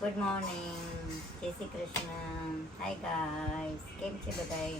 Good morning, જય Shri Krishna. Hi guys, કેમ છે બધાય?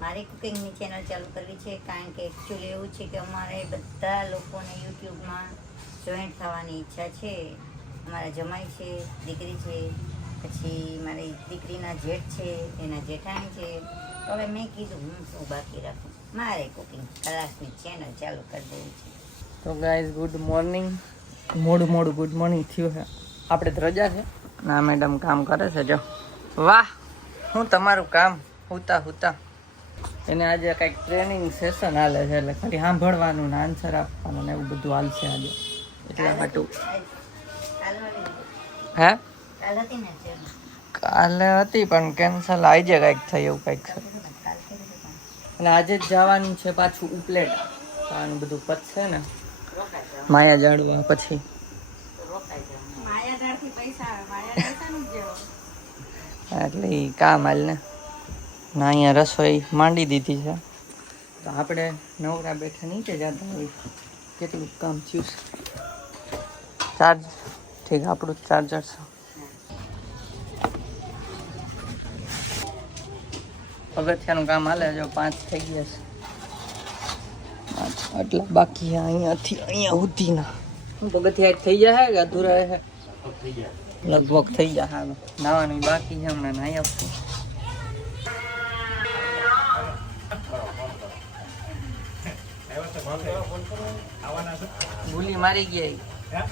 મારે કુકિંગની ચેનલ ચાલુ કરવી છે કારણ કે એકચ્યુઅલી એવું છે કે અમારે બધા લોકોને યુટ્યુબમાં જોઈન્ટ થવાની ઈચ્છા છે. અમારા જમાઈ છે, દીકરી છે, પછી મારી દીકરીના જેઠ છે, એના જેઠાણી છે. તો હવે મેં કીધું હું શું બાકી રાખું, મારે કુકિંગ ક્લાસની ચેનલ ચાલુ કરી દેવી છે. તો ગાઈઝ ગુડ મોર્નિંગ. મોડું ગુડ મોર્નિંગ થયું છે. આપણે તો રજા છે. ના મેડમ કામ કરે છે. જો વાહ, હું તમારું કામ હુતા એને આજે કંઈક ટ્રેનિંગ સેશન હાલે છે, એટલે ખાલી સાંભળવાનું ને આન્સર આપવાનું ને એવું બધું હાલશે આજે. એટલે હાટું હે કાલે હતી પણ કેન્સલ આજે કંઈક થઈ એવું કંઈક છે. અને આજે જ જવાનું છે પાછું ઉપલેટા. આનું બધું પતશે ને માયા જાડવા પછી એટલે એ કામ હાલ ને ના અહીંયા રસોઈ માંડી દીધી છે. તો આપણે નવરા બેઠા નીચે જતા હોય કેટલું કામ થયું છે. ચાર્જ ઠીક આપણું ચાર્જર છે. પગથિયાનું કામ હાલે જો 5 થઈ ગયા છે. આટલા બાકી અહીંયાથી અહીંયા સુધી ના પગથિયા થઈ જાય કે અધૂરા છે? લગભગ થઈ જાય. નાવાનું બાકી છે, હમણાં નાહી આપશું. ગુલી મારી ગયા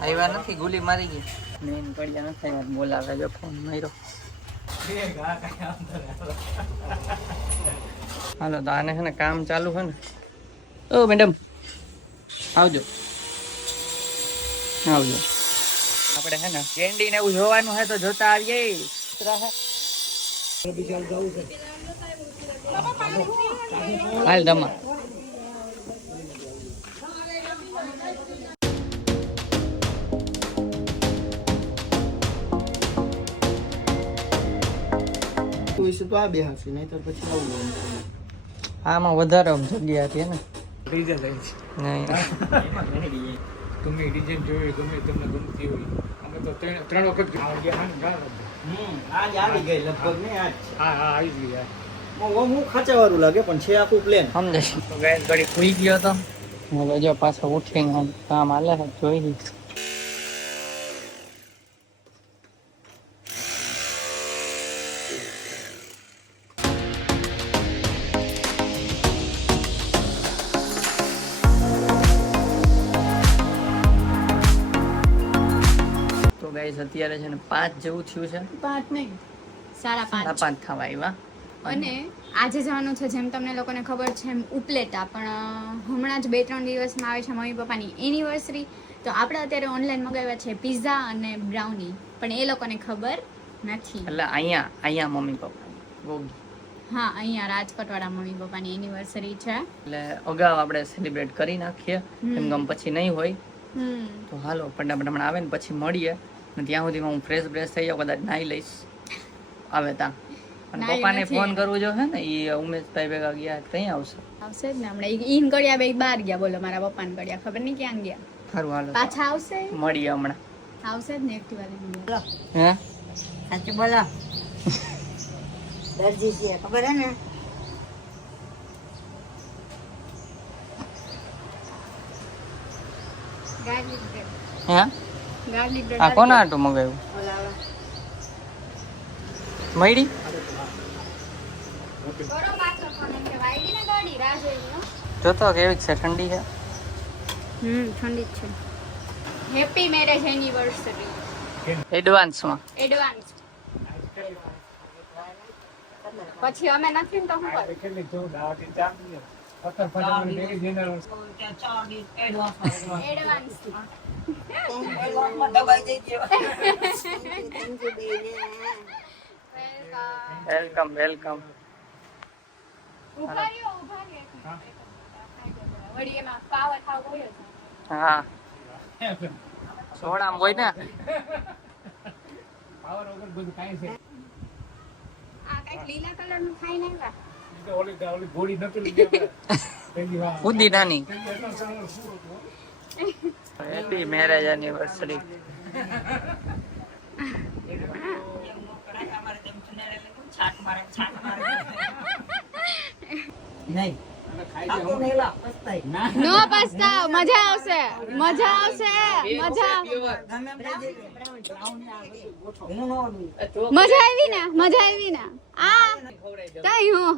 આવ્યા નથી. ગુલી મારી ગઈ મેન પડ્યા નથી. બોલાવે જો ફોન માર્યો. હાલો તો આને છે ને કામ ચાલુ છે ને. ઓ મેડમ આવજો. આપણે છે ને કેન્ડી ને એવું જોવાનું છે તો જોતા આવીએ. હાલ ધમા આમાં વધારે જગ્યા હતી ને. નહીં ગમે ડિઝાઇન જોઈ ગમે તમને ગમતી હોય. અમે તો ત્રણ વખત આજ આવી ગઈ લગભગ ને આજ. હા આવી ગયા. હું ખાંચા વાળું લાગે પણ છે આખું પ્લેન. સમજાય. તો ગાય ઘડી ખુઈ ગયો તો હવે જો પાછો ઉઠીને કામ હાલે છે જોઈ લઈશ. અત્યારે છે ને 5 જેવું થયું છે. 5 નહીં 5:30 થવા આવ્યા. અને આજે જવાનું છે જેમ તમને લોકોને ખબર છે એમ ઉપલેટા, પણ હમણાં જ 2-3 દિવસમાં આવે છે મમ્મી પપ્પાની એનિવર્સરી. તો આપણે અત્યારે ઓનલાઈન મંગાવ્યા છે પિઝા અને બ્રાઉની, પણ એ લોકોને ખબર નથી. એટલે અહીંયા મમ્મી પપ્પા હા, અહીંયા રાજકોટ વાળા મમ્મી પપ્પાની એનિવર્સરી છે. એટલે અગાઉ આપણે સેલિબ્રેટ કરી નાખીએ એમ ગમ પછી નહીં હોય. તો હાલો ફટાફટ હમણાં આવે ને પછી મળીએ. ત્યાં સુધીમાં હું ફ્રેશ થઈ જાઉં, કદાચ નાહી લઈશ આવે ત્યાં. અને પપ્પાને ફોન કરવું જો છે ને, એ ઉમેશભાઈ ભેગા ગયા કઈ આવશે જ ને. હમણાં ઈન ગળ્યા બે બહાર ગયા. બોલો મારા પપ્પાને ગળ્યા ખબર નહીં ક્યાં ગયા. ખરું હાલો પાછા આવશે. મળીએ હમણાં. આવશે જ ને એક્ટિવા લઈને. હે સાચું બોલો. દરજી છે ખબર હે ને? Garlic bread. હે ગાર્લિક બ્રેડ. આ કોના આટું મગાવ્યું? મયડી જોતો કેવી છે? ઠંડી છે. ઠંડી જ છે. Happy marriage anniversary. એડવાન્સમાં એડવાન્સ. પછી અમે નથી ને તો હું કરું? કેટલી જો દાવતી ચાંદી ફટાફટ ભેગી જઈને એડવાન્સ. વેલકમ. ઉભા રહ્યો. વળી એમાં પાવર થાવ ગયો છે. હા સોડામાં હોય ને. પાવર વગર બધું કાંઈ છે. આ કઈક લીલા કલરનું ખાઈ ને આવ્યા. ઓલી ગોળી નતું લીધી પહેલી વાર. પુદીનાની. Happy marriage anniversary. નહીં ખાઈ આ તો નેલા પસ્તાય ના નો પસ્તાવ, મજા આવશે, મજા આવશે, મજા ગમે એમ થઈ જાય હું નો ઓલું મજા આવી ને, મજા આવી ને. આ તઈ હું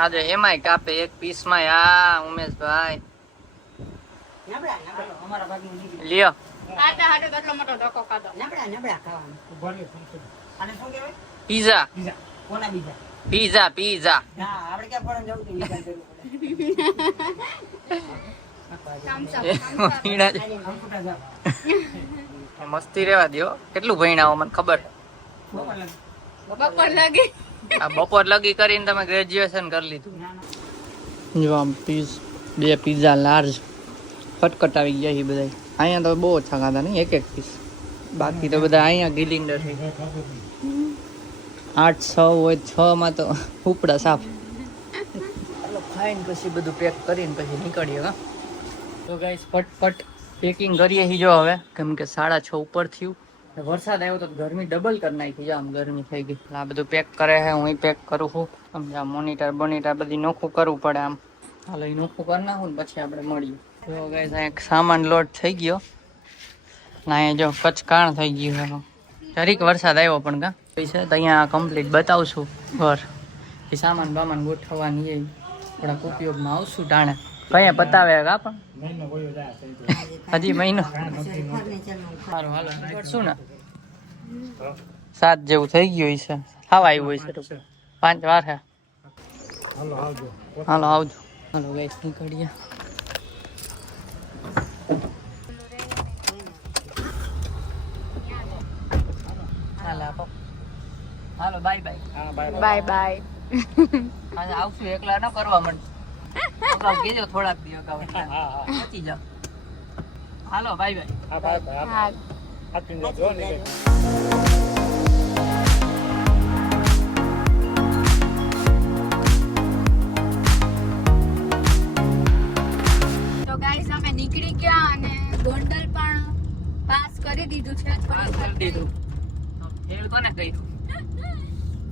આજે એમાંય કાપે એક પીસ માં. આ ઉમેશભાઈ અમારા ભાગનું નીકળી લ્યો. આટા હાટે કેટલો મોટો ધક્કો ખાધો. નબળા ખાવાનું. ભલે ફંક્શન આને શું કહેવાય? પીઝા બીજા કોના બીજા? Pizza pizza. ના, આપણે ક્યાં ફોરન જવું હતું? વિચાર કરવું પડે. thumbs up, એ thumbs up. ભઈણા છે. અંકુટા જાવ. મસ્તી રેવા દ્યો. કેટલું ભઈણા મને ખબર. બપોર લાગે. બપોર લાગી. આ બપોર લગી કરીને તમે ગ્રેજ્યુએશન કરી લીધું. જો આમ બે પીઝા લાર્જ ફટકટ આવી ગયા છે બધા. અહીંયા તો બહુ ઓછા ખાધા નહીં, એક પીસ. બાકી તો બધા અહીંયા ગિલિંડર છે. 8-6 હોય 6 માં તો ઉપડા સાફ. ચાલો ખાઈને પછી બધું પેક કરીને પછી નીકળીએ. હા તો ગાઈસ ફટફટ પેકિંગ કરીએ છીએ જો હવે, કેમ કે 6:30 ઉપર થયું. વરસાદ આવ્યો તો ગરમી ડબલ કરી નાખી છે. આમ ગરમી થઈ ગઈ. આ બધું પેક કરે છે, હું પેક કરું છું. સમજા મોનિટર બધી નોખું કરવું પડે. આમ હાલો એ નોખું કરી નાખું ને પછી આપણે મળીએ. જો ગાઈસ અહીંયા સામાન લોડ થઈ ગયો. અહીંયા જો કચ્છ કાણ થઈ ગયું છે. જરીક વરસાદ આવ્યો પણ કા છે તો અહીંયા કમ્પ્લીટ બતાવશું ઘર. એ સામાન બામાન ગોઠવવાની એ થોડાક ઉપયોગમાં આવશું ટાણે. કઈ પતાવે કા પણ મહિનો ગયો જાય હજી મહિનો. ફર્નિચરનું સારું હાલો નીકળશું ને. 7 જેવું થઈ ગયું છે. ખાવા આવ્યું હોય છે 5 વાર છે. હાલો આવજો હાલો આવજો. હાલો ગાઈસ નીકળીએ. હાલો આપો. હાલો બાય બાય. હા બાય બાય બાય. આજે આવશું એકલા ન કરવા માંડ. અગાઉ કીધો થોડાક દી અગાઉ હા હા પહોંચી જાવ. હાલો બાય બાય. હા બાય બાય હા. આપીને જો ને તો ગાઈસ અમે નીકળી ગયા અને ગોંડલ પણ પાસ કરી દીધું છે. પાસ કરી દીધું. ફેલ કોને કર્યું?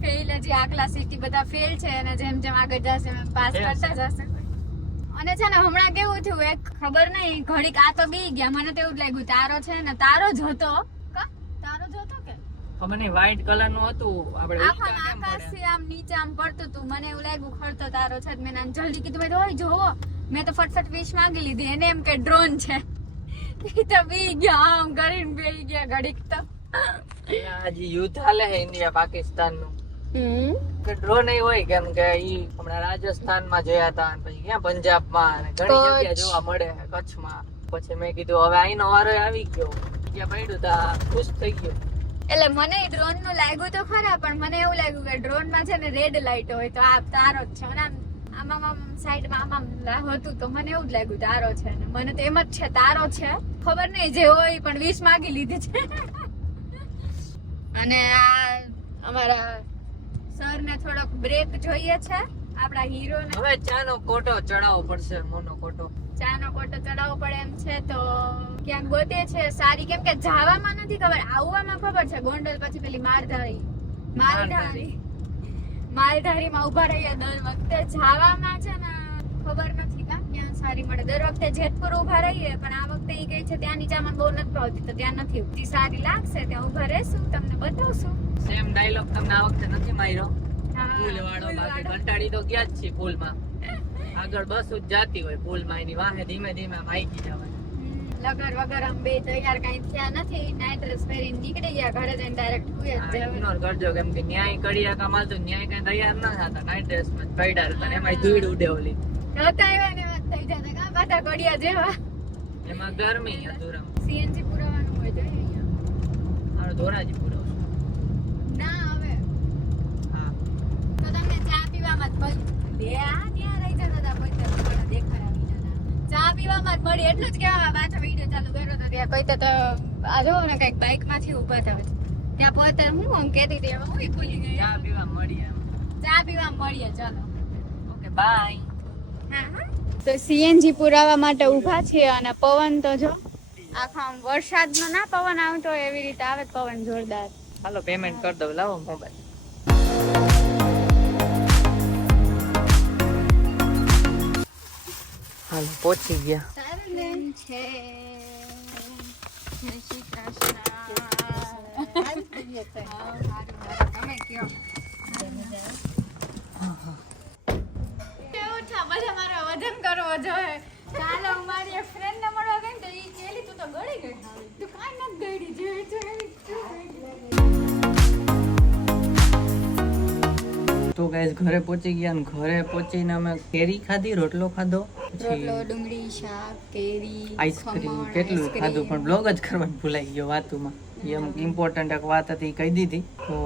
ફેલ હજી આગલા સિટી બધા ફેલ છે અને જેમ જેમ આગળ જશે એમ પાસ Yes. કરતા જશે. અને છે ને હમણાં કેવું થયું એક ખબર નહીં ઘડીક આ તો બી ગયા. મને તો એવું જ લાગ્યું તારો છે ને તારો જ હતો. તારો જ હતો કે ખબર નહીં વ્હાઈટ કલર નું હતું. આપણે આખા આકાશથી આમ નીચે આમ પડતું હતું. મને એવું લાગ્યું ખરતો તારો છે. મેં નાન જલ્દી કીધું ભાઈ ઓય જોવો. મેં તો ફટફટ વિશ માંગી લીધી. એને એમ કે ડ્રોન છે. ઈ તો બી ગયા આમ કરીને બેહી ગયા ઘડીક તો. હજી યુદ્ધ હાલે છે ઇન્ડિયા પાકિસ્તાન નું. કે ડ્રોન નહીં હોય કેમ કે ઈ હમણાં રાજસ્થાન માં જોયા હતા અને પછી ક્યાં પંજાબ માં અને ઘણી કચ્છ. જગ્યા જોવા મળે છે કચ્છમાં. પછી મેં કીધું હવે અહીંનો વારો આવી ગયો. ત્યાં પડ્યું તા ખુશ થઈ ગયો. એટલે મને ડ્રોન નું લાગ્યું તો ખરા પણ મને એવું લાગ્યું કે ડ્રોન માં છે ને રેડ લાઈટ હોય તો આ તારો જ છે. અને આમ આમ સાઈડ માં આમ હતું તો મને એવું જ લાગ્યું તારો છે. ને મને તો એમ જ છે તારો છે. ખબર નહીં જે હોય પણ વિશ માંગી લીધી છે. અને આ અમારા સર ને થોડોક બ્રેક જોઈએ છે. આપણા હીરો ને હવે ચાનો કોટો ચડાવવો પડશે. મોનો કોટો ચાનો કોટો ચડાવવો પડે એમ છે તો ક્યાંક ગોતે છે સારી. કેમ કે જાવામાં નથી ખબર, આવવામાં ખબર છે. ગોંડલ પછી પેલી માલધારી માં ઉભા રહીએ દર વખતે. જાવામાં છે ને ખબર નથી ક્યાં સારી મળે. દર વખતે જેતપુર ઉભા રહીએ પણ આ વખતે ઈ ગઈ છે ત્યાંની ચામાં બહુ નથી ભાવતી તો ત્યાં નથી. ઈ સારી લાગશે ત્યાં ઉભા રહેશું તમને બતાવશું. સેમ ડાયલોગ તમને આ વખતે નથી માર્યો. હા, પુલ વાળો પુલ બાકી વાળો. કંટાળી તો ગયા જ છે પુલ માં. આગળ બસ જ જાતી હોય પુલ માં. એની વાહે ધીમે ધીમે માઈકી જવાય. લગર વગર આમ બે તૈયાર કઈ થયા નથી. નાઈટ ડ્રેસ પહેરીને નીકળી ગયા ઘરે જઈને ડાયરેક્ટ હુઈ જ જવાનું. ઇગ્નોર કરજો કેમ કે ન્યાય કડિયા કમાલ તો ન્યાય કઈ તૈયાર ના થતા. નાઈટ ડ્રેસ માં પડ્યા હતા ને એમાં ધૂળ ઉડે ઓલી. હતા એવા ને એવા જ થઈ જતા કા પાછા ઘડિયા જેવા. એમાં ગરમી અધૂરા. સીએનજી પુરાવાનું હોય તો અહીંયા મારો ધોરાજી પૂરો. ના હવે હા તો તમને ચા પીવામાં જ મળી. ત્યાં રહી જતા હતા પછી દેખાયા બીજા. ચા પીવામાં જ મળી એટલું જ કહેવા. પાછો વિડીયો ચાલુ કર્યો તો ત્યાં કઈ તો આ જોવો ને કઈક બાઇક માંથી ઉભા થયા ત્યાં પોતે હું આમ કહેતી હતી હવે હું ભૂલી ગઈ. ચા પીવા મળી એમ. ચા પીવા મળીએ ચાલો. Okay bye. તો સીએનજી પુરાવા માટે ઊભા છીએ અને પવન તો જો આખા આમ વરસાદનો ના પવન આવતો હોય એવી રીતે આવે પવન જોરદાર. હાલો પેમેન્ટ કરી દઉં. લાવો મોબાઈલ. હાલો પહોંચી ગયા. તારું નામ છે જય શ્રી કૃષ્ણ. તમે કયો કેવું છે? બધા મારે વજન કરવો જોઈએ. કાલે હું મારી એક ફ્રેન્ડ ને મળવા ગઈ ને તો ઈ કેલી તું તો ગળી ગઈ. તું કાંઈ નથી ગળી જેવી છે એવી તો ગાઈસ ઘરે પહોંચી ગયા અને ઘરે પહોંચીને અમે કેરી ખાધી, રોટલો ખાધો, રોટલો, ડુંગળી, શાક, કેરી, આઈસ્ક્રીમ, ખમણ, કેટલું આઈસ્ક્રીમ. ખાધું પણ બ્લોગ જ કરવાનું ભૂલાઈ ગયો વાતુમાં. એ અમુક ઇમ્પોર્ટન્ટ એક વાત હતી કહી દીધી. તો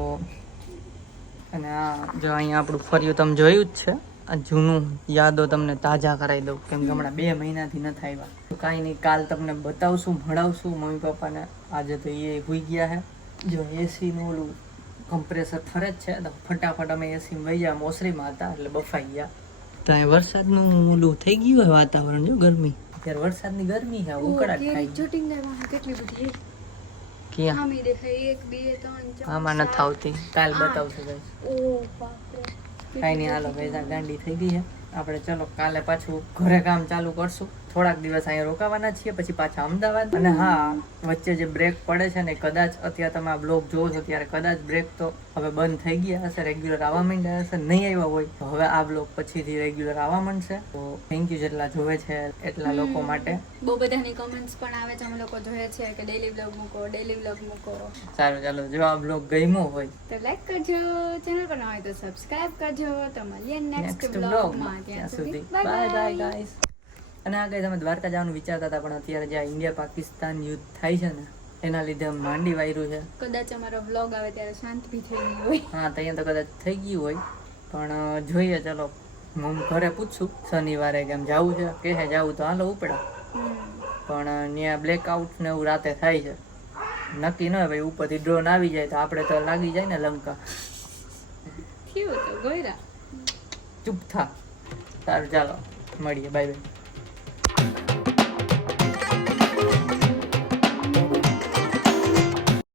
અને આ જો અહીંયા આપણું ફર્યું તમે જોયું જ છે. આ જૂનું યાદો તમને તાજા કરાવી દઉં કેમ કે હમણાં 2 મહિનાથી નથી આવ્યા. તો કાંઈ નહીં, કાલ તમને બતાવશું, ભણાવશું મમ્મી પપ્પાને. આજે તો એ હોઈ ગયા છે. જો એસીનું ઓલું કમ્પ્રેસર ફરે જ છે તો ફટાફટ અમે એસીમાં વહી ગયા. મોસરીમાં હતા એટલે બફાઈ ગયા. તો અહીં વરસાદનું ઓલું થઈ ગયું હોય વાતાવરણ. જો ગરમી, અત્યારે વરસાદની ગરમી છે, ઉકળાટ થાય. શૂટિંગ કેટલી બધી ક્યાં આમી દેખાય 1 2 3 આમાં નથી આવતી, કાલ બતાવશું guys. ઓ બાપરે કાંઈ નહીં, હાલો guys, આ ગાંડી થઈ ગઈ છે. આપણે ચલો કાલે પાછું ઘરે કામ ચાલુ કરશું. થોડાક દિવસ અહીંયા રોકાવાના છીએ, પછી પાછા અમદાવાદ. અને હા, વચ્ચે જે બ્રેક પડે છે ને કદાચ અત્યારે તમે આ બ્લોગ જોવો છો ત્યારે કદાચ બ્રેક તો હવે બંધ થઈ ગયા હશે, રેગ્યુલર આવવા માંડ્યા હશે. નહીં આવ્યા હોય તો હવે આ બ્લોગ પછીથી રેગ્યુલર આવવા માંડશે. તો થેન્ક યુ જેટલા જોવે છે એટલા લોકો માટે. બહુ બધાની કમેન્ટ્સ પણ આવે છે, અમે લોકો જોઈએ છે કે ડેલી વ્લોગ મૂકો, ડેલી વ્લોગ મૂકો. સારું, ચાલો, જો આ બ્લોગ ગમ્યો હોય તો લાઈક કરજો, ચેનલ પર ન હોય તો સબસ્ક્રાઇબ કરજો. તો મળીએ નેક્સ્ટ નેક્સ્ટ વ્લોગમાં. બ્લોગમાં. ત્યાં સુધી બાય બાય ગાઈસ. અને આ ગાઈસ અમે દ્વારકા જવાનું વિચારતા હતા પણ અત્યારે જે આ ઇન્ડિયા પાકિસ્તાન યુદ્ધ થાય છે ને એના લીધે અમે માંડી વાયરું છે. કદાચ અમારો વ્લોગ આવે ત્યારે શાંત બી થઈ ગઈ હોય. હા, ત્યાં તો કદાચ થઈ ગયું હોય પણ જોઈએ. ચલો, હું ઘરે પૂછું શનિવારે કે એમ જવું છે, કે હે જવું તો હાલો ઉપડા. પણ ત્યાં બ્લેકઆઉટ ને એવું રાતે થાય છે, નક્કી ન હોય ભાઈ. ઉપરથી ડ્રોન આવી જાય તો આપણે તો લાગી જાય ને લંકા. થયું તો ગોયરા. ચૂપ થા. સારું, ચાલો મળીએ, બાય બાય.